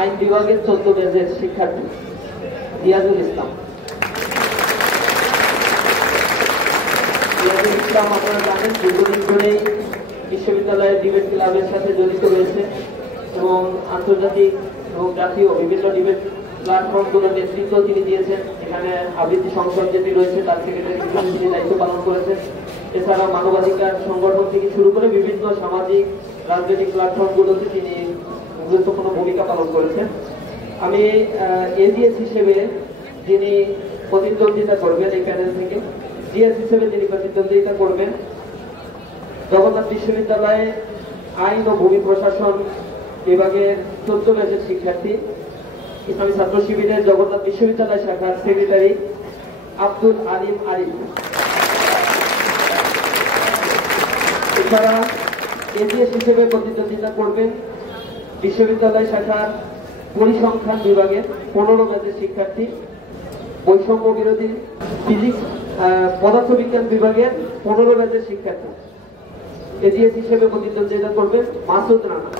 আইন বিভাগের 14 ব্যাচের শিক্ষার্থী রিয়াজুল ইসলাম। রিয়াজুল ইসলাম আপনারা জানেন দীর্ঘদিন ধরেই বিশ্ববিদ্যালয়ের ডিবেট ক্লাবের সাথে জড়িত রয়েছে এবং আন্তর্জাতিক এবং জাতীয় বিভিন্ন ডিবেট প্ল্যাটফর্মগুলোর নেতৃত্ব তিনি দিয়েছেন। এখানে আবৃত্তি সংসদ যেটি রয়েছে তার সেক্রেটারি হিসেবে তিনি দায়িত্ব পালন করেছেন। এছাড়া মানবাধিকার সংগঠন থেকে শুরু করে বিভিন্ন সামাজিক রাজনৈতিক প্ল্যাটফর্মগুলোতে তিনি গুরুত্বপূর্ণ ভূমিকা পালন করেছেন। আমি এজিএস হিসেবে যিনি প্রতিদ্বন্দ্বিতা করবেন এই প্যানেল থেকে, জিএস হিসেবে যিনি প্রতিদ্বন্দ্বিতা করবেন জগন্নাথ বিশ্ববিদ্যালয়ে আইন ও ভূমি প্রশাসন বিভাগের 14 ব্যাচের শিক্ষার্থী ইসলামী ছাত্র শিবিরের জগন্নাথ বিশ্ববিদ্যালয় শাখার সেক্রেটারি আব্দুল আলিম আরিফ। এছাড়া এজিএস হিসেবে প্রতিদ্বন্দ্বিতা করবেন বিশ্ববিদ্যালয় শাখার পরিসংখ্যান বিভাগের 15 ব্যাচের শিক্ষার্থী, বৈষম্য বিরোধী ফিজিক্স পদার্থবিজ্ঞান বিভাগের 15 ব্যাচের শিক্ষার্থী এজিএস হিসেবে প্রতিদ্বন্দ্বিতা করবেন মাসুদ রানা।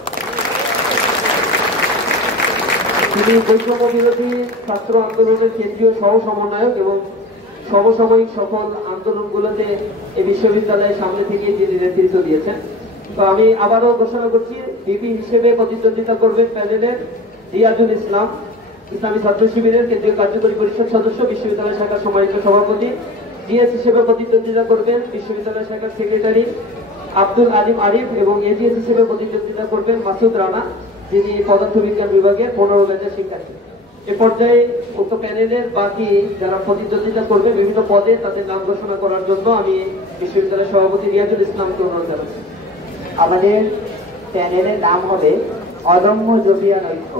তিনি বৈষম্য বিরোধী ছাত্র আন্দোলনের কেন্দ্রীয় সহ সমন্বয়ক এবং সমসাময়িক সকল আন্দোলনগুলোতে এই বিশ্ববিদ্যালয়ের সামনে থেকে তিনি নেতৃত্ব দিয়েছেন। তো আমি আবারও ঘোষণা করছি বিপি হিসেবে প্রতিদ্বন্দ্বিতা করবেন প্যানেলের রিয়াজুল ইসলাম, ইসলামী ছাত্র শিবিরের কেন্দ্রীয় কার্যকরী পরিষদ সদস্য, বিশ্ববিদ্যালয় শাখার সম্মানিত সভাপতি। জিএস হিসেবে প্রতিদ্বন্দ্বিতা করবেন বিশ্ববিদ্যালয় শাখার সেক্রেটারি আব্দুল আলিম আরিফ এবং এজিএস হিসেবে প্রতিদ্বন্দ্বিতা করবেন মাসুদ রানা, যিনি পদার্থবিজ্ঞান বিভাগের 15 ব্যাচের শিক্ষার্থী। এ পর্যায়ে উক্ত প্যানেলের বাকি যারা প্রতিদ্বন্দ্বিতা করবে বিভিন্ন পদে তাদের নাম ঘোষণা করার জন্য আমি বিশ্ববিদ্যালয়ের সভাপতি রিয়াজুল ইসলামকে অনুরোধ জানাচ্ছি। আমাদের প্যানেলের নাম হবে অদম্য জবিয়ান ঐক্য।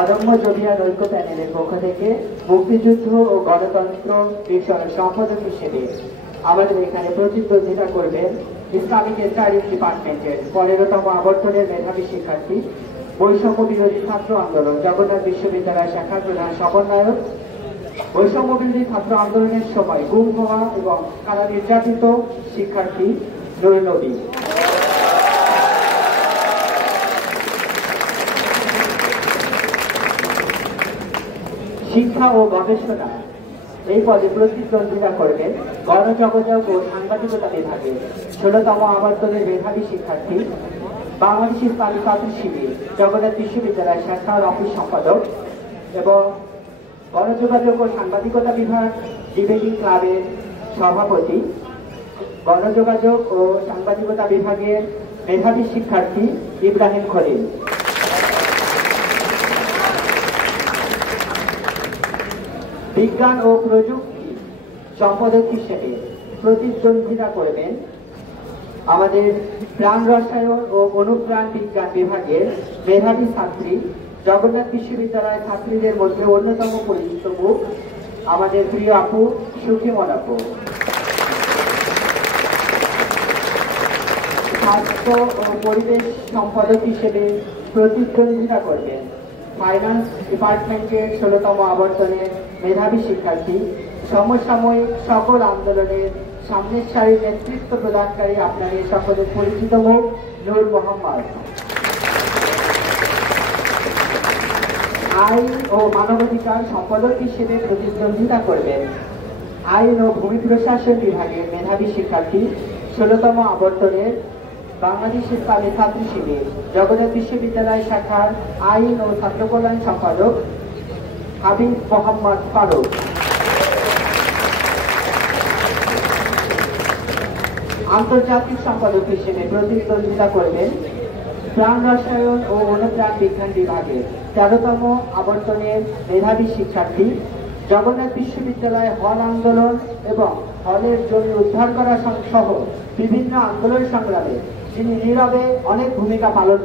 অদম্য জবিয়ান ঐক্য প্যানেলের পক্ষ থেকে মুক্তিযুদ্ধ ও গণতন্ত্র বিষয়ের সম্পাদক হিসেবে আমাদের এখানে প্রতিদ্বন্দ্বিতা করবেন ইসলামিক স্টাডিজ ডিপার্টমেন্টের 15তম আবর্তনের মেধাবী শিক্ষার্থী, বৈষম্য বিরোধী ছাত্র আন্দোলন জগন্নাথ বিশ্ববিদ্যালয় শাখার প্রধান সমন্বয়ক, বৈষম্য বিরোধী ছাত্র আন্দোলনের সময় গুম হওয়া এবং কারা নির্যাতিত শিক্ষার্থী নুরুল নবী। শিক্ষা ও গবেষণা এই পদে প্রতিদ্বন্দ্বিতা করবেন গণযোগাযোগ ও সাংবাদিকতা বিভাগে 16তম আবর্তনের মেধাবী শিক্ষার্থী, বাংলাদেশ ইসলামী ছাত্র শিবির জগন্নাথ বিশ্ববিদ্যালয় শাখার অফিস সম্পাদক এবং গণযোগাযোগ ও সাংবাদিকতা বিভাগ ডিবেটিং ক্লাবের সভাপতি, গণযোগাযোগ ও সাংবাদিকতা বিভাগের মেধাবী শিক্ষার্থী ইব্রাহিম খলিল। বিজ্ঞান ও প্রযুক্তি সম্পাদক হিসেবে প্রতিদ্বন্দ্বিতা করবেন আমাদের প্রাণ রসায়ন ও অনুপ্রাণ বিজ্ঞান বিভাগের মেধাবী ছাত্রী, জগন্নাথ বিশ্ববিদ্যালয় ছাত্রীদের মধ্যে অন্যতম পরিচিত মুখ আমাদের প্রিয় আপু সুখিমন আপু। স্বাস্থ্য ও পরিবেশ সম্পাদক হিসেবে প্রতিদ্বন্দ্বিতা করবেন ফাইন্যান্স ডিপার্টমেন্টের 16তম আবর্তনের মেধাবী শিক্ষার্থী, সমসাময়িক সকল আন্দোলনের সামনের সারির নেতৃত্ব প্রদানকারী আপনাদের সকলের পরিচিত মুখ নূর মোহাম্মদ। আইন ও মানবাধিকার সম্পাদক হিসেবে প্রতিদ্বন্দ্বিতা করবেন আইন ও ভূমি প্রশাসন বিভাগের মেধাবী শিক্ষার্থী, 16তম আবর্তনের বাংলাদেশ ইসলামী ছাত্র শিবির জগন্নাথ বিশ্ববিদ্যালয় শাখার আইন ও ছাত্র কল্যাণ সম্পাদক হাবিব মোহাম্মদ ফারুক। আন্তর্জাতিক সম্পাদক হিসেবে প্রতিদ্বন্দ্বিতা করবেন প্রাণ রসায়ন ও অনুপ্রাণ বিজ্ঞান বিভাগের 13তম আবর্তনের মেধাবী শিক্ষার্থী, জগন্নাথ বিশ্ববিদ্যালয় হল আন্দোলন এবং হলের জমি উদ্ধার করা সহ বিভিন্ন আন্দোলন সংগ্রামে যিনি নীরবে অনেক ভূমিকা পালন